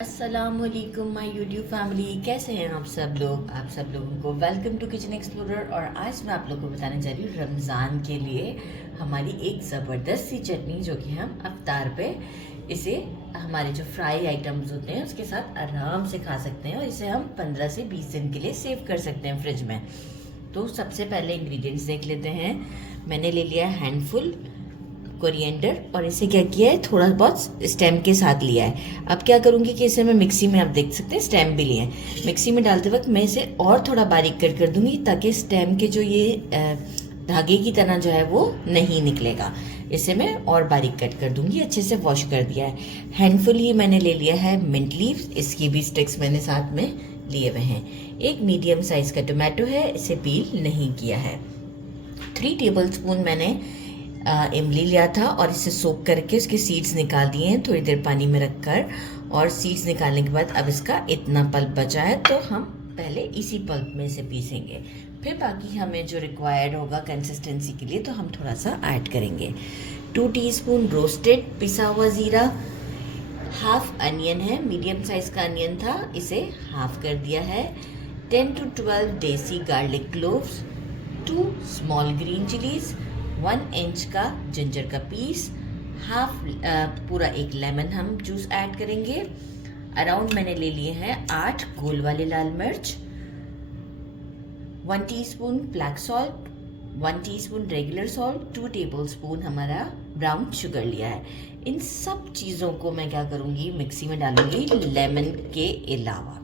अस्सलामुअलैकुम my YouTube family, कैसे हैं आप सब लोगों को वेलकम टू किचन एक्सप्लोरर। और आज मैं आप लोगों को बताने जा रही हूँ रमज़ान के लिए हमारी एक ज़बरदस्त सी चटनी, जो कि हम अफ्तार पे इसे हमारे जो फ्राई आइटम्स होते हैं उसके साथ आराम से खा सकते हैं और इसे हम 15 से 20 दिन के लिए सेव कर सकते हैं फ्रिज में। तो सबसे पहले इंग्रेडिएंट्स देख लेते हैं। मैंने ले लिया हैंडफुल कोरिएंडर और इसे क्या किया है, थोड़ा बहुत स्टेम के साथ लिया है। अब क्या करूँगी कि इसे मैं मिक्सी में, आप देख सकते हैं स्टेम भी लिए हैं, मिक्सी में डालते वक्त मैं इसे और थोड़ा बारीक कट कर दूंगी ताकि स्टेम के जो ये धागे की तरह जो है वो नहीं निकलेगा। इसे मैं और बारीक कट कर दूंगी। अच्छे से वॉश कर दिया है। हैंडफुल ही मैंने ले लिया है मिंट लीव्स, इसकी भी स्टिक्स मैंने साथ में लिए हुए हैं। एक मीडियम साइज का टोमेटो है, इसे पील नहीं किया है। 3 टेबलस्पून मैंने इमली लिया था और इसे सोक करके उसके सीड्स निकाल दिए हैं थोड़ी देर पानी में रखकर। और सीड्स निकालने के बाद अब इसका इतना पल्प बचा है तो हम पहले इसी पल्प में इसे पीसेंगे, फिर बाकी हमें जो रिक्वायर्ड होगा कंसिस्टेंसी के लिए तो हम थोड़ा सा ऐड करेंगे। 2 टीस्पून रोस्टेड पिसा हुआ ज़ीरा, हाफ अनियन है, मीडियम साइज का अनियन था, इसे हाफ कर दिया है। 10 to 12 देसी garlic cloves, 2 small green chillies, 1 inch का जिंजर का पीस, हाफ पूरा एक लेमन हम जूस ऐड करेंगे। अराउंड मैंने ले लिए हैं 8 गोल वाले लाल मिर्च, 1 teaspoon black salt, 1 teaspoon regular salt, 2 tablespoon हमारा ब्राउन शुगर लिया है। इन सब चीज़ों को मैं क्या करूँगी, मिक्सी में डालूंगी। लेमन के अलावा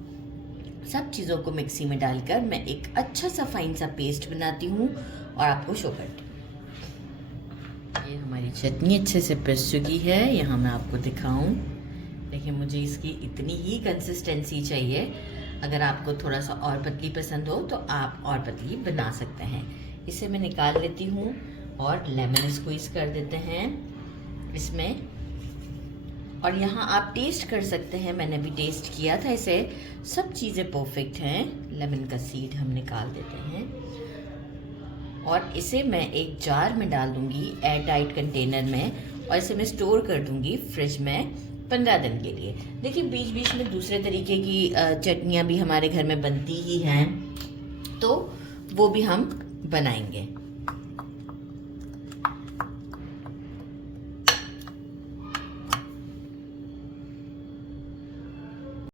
सब चीज़ों को मिक्सी में डालकर मैं एक अच्छा सा फाइन सा पेस्ट बनाती हूँ और आपको शो करती हूँ। ये हमारी चटनी अच्छे से पिस चुकी है, यहाँ मैं आपको दिखाऊं। देखिए, मुझे इसकी इतनी ही कंसिस्टेंसी चाहिए। अगर आपको थोड़ा सा और पतली पसंद हो तो आप और पतली बना सकते हैं। इसे मैं निकाल लेती हूँ और लेमन स्क्वीज कर देते हैं इसमें। और यहाँ आप टेस्ट कर सकते हैं, मैंने भी टेस्ट किया था इसे, सब चीज़ें परफेक्ट हैं। लेमन का सीड हम निकाल देते हैं और इसे मैं एक जार में डाल दूंगी, एयर टाइट कंटेनर में, और इसे मैं स्टोर कर दूंगी फ्रिज में 15 दिन के लिए। देखिए, बीच बीच में दूसरे तरीके की चटनियाँ भी हमारे घर में बनती ही हैं, तो वो भी हम बनाएंगे।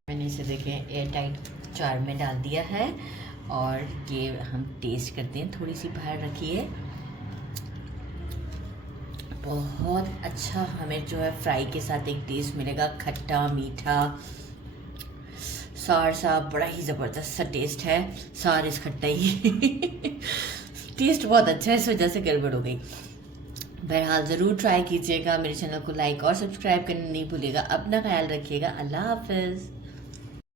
मैंने इसे देखें एयर टाइट जार में डाल दिया है और ये हम टेस्ट करते हैं। थोड़ी सी बाहर रखिए। बहुत अच्छा हमें जो है फ्राई के साथ एक टेस्ट मिलेगा, खट्टा मीठा सार सा, बड़ा ही ज़बरदस्त सा टेस्ट है। सार इस खट्टा ही टेस्ट बहुत अच्छा है, इस वजह से गड़बड़ हो गई। बहरहाल ज़रूर ट्राई कीजिएगा। मेरे चैनल को लाइक और सब्सक्राइब करना नहीं भूलिएगा। अपना ख्याल रखिएगा। अल्लाह हाफिज़।